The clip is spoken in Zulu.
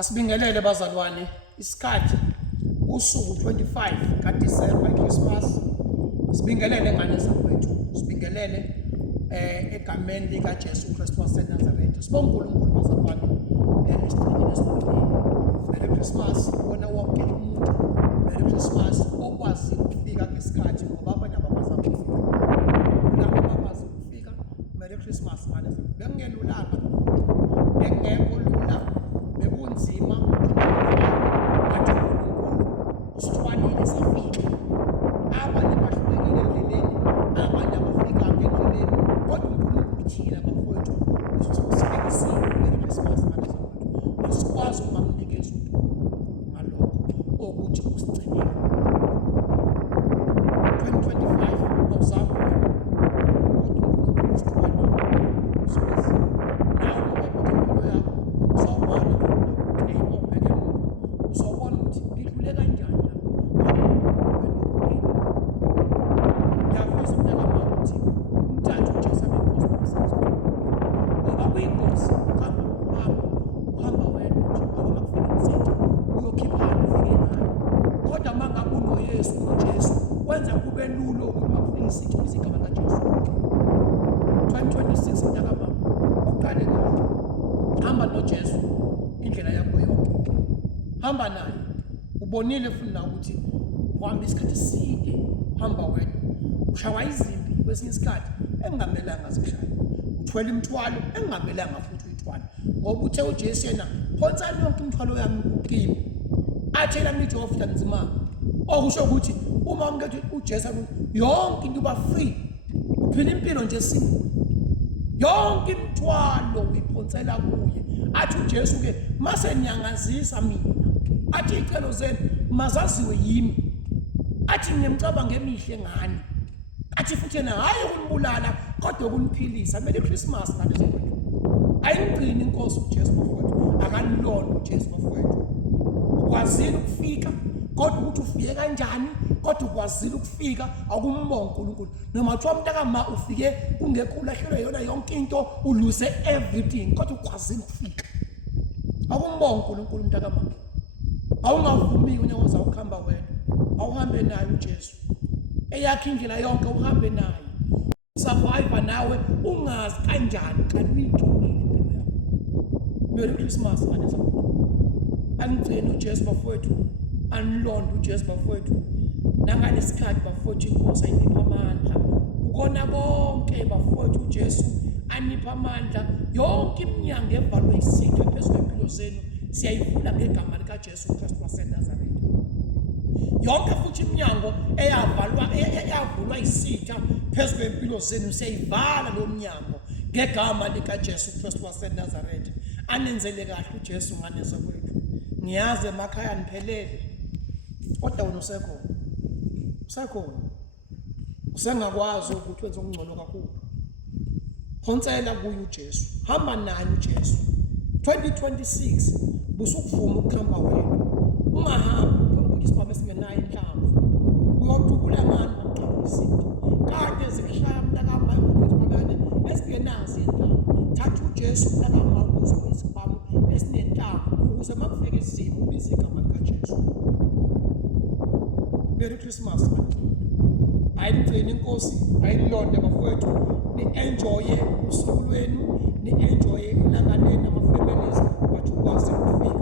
Asibingelele bazalwane, isikhathi usuku 25 kaDisemba iChristmas. Sibingelele ngane zakwethu, sibingelele egameni lika Jesu Kristu waseNazaretha. Sibonga uNkulunkulu bazalwane esigcinile esikhulile. Merry Christmas wona wonke umuntu. Merry Christmas okwazi ukufika ngesikhathi ngoba abanye ababaza ukufika. Labo ababazi ukufika, Merry Christmas ngane zakwethu. Bengenulanga, bengekho lula, bekunzima, kanti uNkulunkulu usithwalile safika. Abanye bahlulekile endleleni, abanye abafika endleleni, kodwa uNkulunkulu thina bafowethu usifikisile Merry Christmas ngane zakwethu. Asikwazi ukumnikeza uNkulunkulu ngalokho ukuthi usigcinile. 2025 awuzange wenza kube lulo ukuthi isithi igama kaJesu. 2026 mntakama uqale kahle, hamba noJesu indlela yakho yonke, hamba naye. Ubonile futhi na ukuthi uhamba isikhathi eside, hamba wena ushawa izimpi kwesinye isikhathi engamelanga zishaya, uthwele imithwalo engamelanga futhi uyithwale, ngoba uthe uJesu yena phonsani yonke imithwalo yami uqime, athela mijofu nzima. Okusho ukuthi uma umntu uJesu yonke into uba free, uphila impilo nje simple, yonke imithwalo uyiphonsela kuye. Athi uJesu ke mase nyangazisa mina, athi icelo zenu mazaziwe yimi, athi ngiyemcabanga emihle ngani, athi futhi yena hayi ukunibulala kodwa ukuniphilisa. Merry Christmas ngane zakwethu. Ayingqini inkosi uJesu bafowethu, akanilona uJesu bafowethu. Ukwazile ukufika kodwa ukuthi ufike kanjani, kodwa ukwazile ukufika akumbonga uNkulunkulu. Noma kuthiwa mntakama ufike kungekho ulahlelwe yona yonke into, uluse everything, kodwa ukwazile ukufika akumbonga uNkulunkulu mntakama. Awungavumi unyawoza ukuhamba wena, awuhambe naye uJesu eyakhe indlela yonke, uhambe naye survive nawe, ungazi kanjani kanti uyithulile impilo yakho. Merry Christmas ngane zakwethu. Angigcine uJesu bafowethu, anilonde uJesu bafowethu, nangalesikhathi bafowethu inkosi ayinipha amandla. Ukona bonke bafowethu uJesu anipha amandla. Yonke iminyango evalwe isitha phezulu kwempilo zenu siyayivula ngegama likaJesu Kristu waseNazaretha. Yonke futhi iminyango eyavulwa isitha phezulu kwempilo zenu siyayivala lo mnyango ngegama likaJesu Kristu waseNazaretha. Anenzele kahle uJesu ngane zakwethu. Ngiyazi emakhaya niphelele, kodwa wena usekhona, usengakwazi ukuthi wenze okungcono kakhulu. Phonsela kuye uJesu, hamba naye uJesu. 2026 busukuvuma ukuhamba wena, ungahambi ngoba isibaba singenayo inhlamvu, uyodubula ngani ngokuqala izinto kade zikushaya mntakama ngokuthi esingenazi inhlamvu. Thatha uJesu mntakama ukuze isibaba esinenhlamvu, ukuze makufika izimo ubize igama likaJesu. Merry Christmas manje. Ayigcine inkosi, ayilonde bafowethu, ni-enjoye usuku lwenu, ni-enjoye ilanga lenu, ama-families, bathi ukwazi ukufika